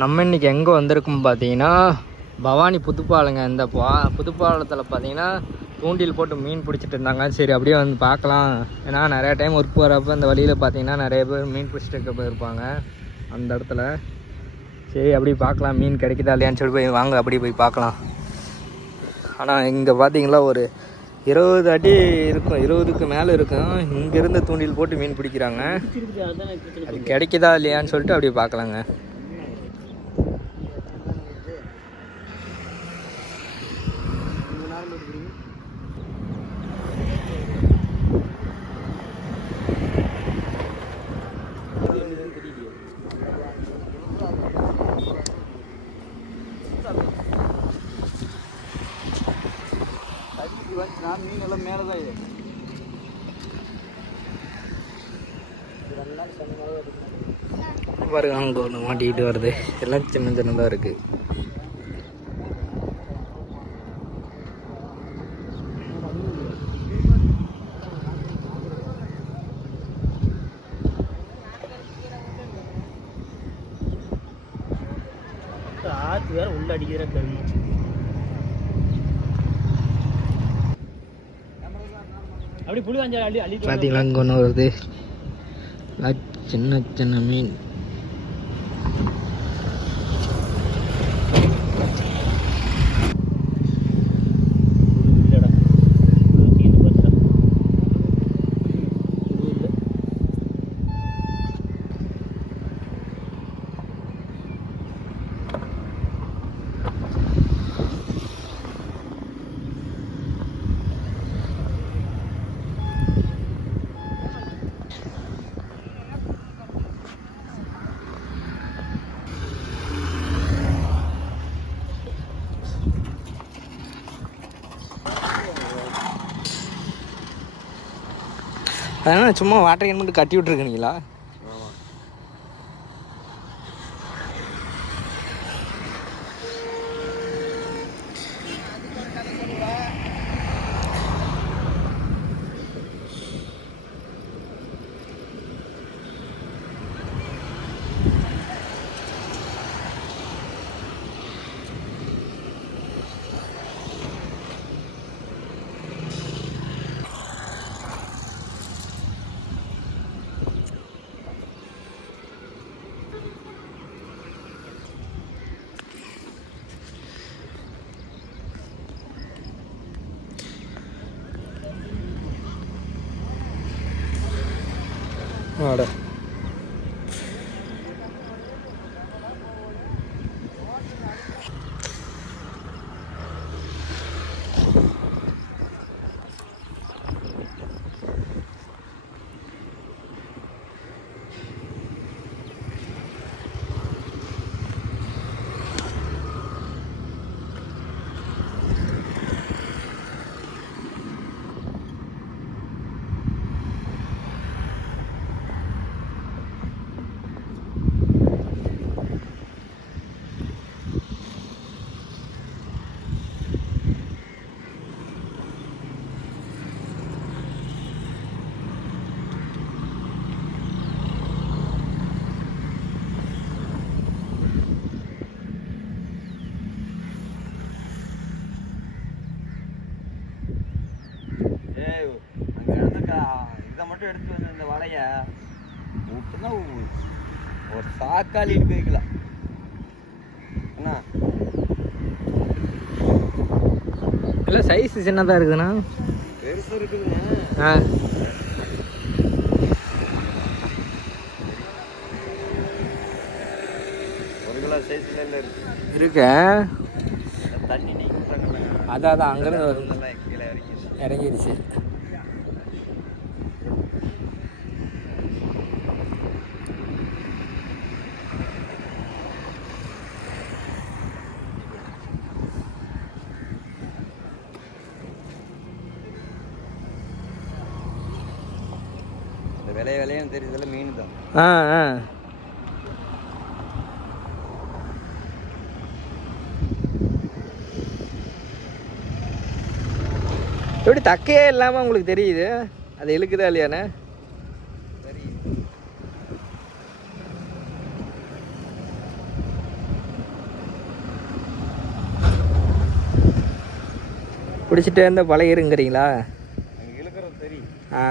நம்ம இன்றைக்கி எங்கே வந்திருக்கோம் பார்த்தீங்கன்னா பவானி புதுப்பாலங்க. இந்த புதுப்பாலத்தில் பார்த்தீங்கன்னா தூண்டில் போட்டு மீன் பிடிச்சிட்டு இருந்தாங்க. சரி அப்படியே வந்து பார்க்கலாம். ஏன்னா நிறையா டைம் ஒர்க் போகிறப்ப இந்த வழியில் பார்த்தீங்கன்னா நிறைய பேர் மீன் பிடிச்சிட்டு இருக்க போயிருப்பாங்க அந்த இடத்துல. சரி அப்படி பார்க்கலாம் மீன் கிடைக்குதா இல்லையான்னு சொல்லி போய் வாங்க அப்படி போய் பார்க்கலாம். ஆனால் இங்கே பார்த்தீங்களா ஒரு 20 அடி இருக்கும், 20க்கு மேலே இருக்கும். இங்கேருந்து தூண்டில் போட்டு மீன் பிடிக்கிறாங்க. அது கிடைக்குதா இல்லையான்னு சொல்லிட்டு அப்படியே பார்க்கலாங்க. மீன் எல்லாம் மேலே தான் இது பாருங்க. அங்கே ஒன்று மாட்டிக்கிட்டு வருது. எல்லாம் சின்ன சின்னதாக இருக்குது. ஆற்று வேற உள்ள அடிக்கிற கல்வி அப்படி புளி வாஞ்சால் அள்ளி அள்ளி பார்த்தீங்களா இங்கே ஒன்று வருது. சின்ன சின்ன மீன். அதனால் சும்மா வாட்டர் கேன் மட்டும் கட்டி விட்ருக்கீங்களா? ஆட இதை மட்டும் எடுத்து வந்து இந்த வலைய விட்டுனா ஒரு சாக்காளி போய்க்கலாம். என்ன இல்லை சைஸ் சின்னதாக இருக்குதுண்ணா, பெருசாக இருக்குதுங்க. ஆ ஒரு கிலோ சைஸ்ல இருக்கு. தண்ணி நீங்க அதான் அங்கேருந்து கீழே இறங்கிடுச்சு. விலையும் தெரியுதுல மீன் தான். ஆ ஆ எப்படி தக்கையே இல்லாமல் உங்களுக்கு தெரியுது அது இழுக்குதா இல்லையாண்ணே? பிடிச்சிட்டே இருந்தால் பழகிருங்கிறீங்களா? அங்கே இழுக்கிறது தெரியும். ஆ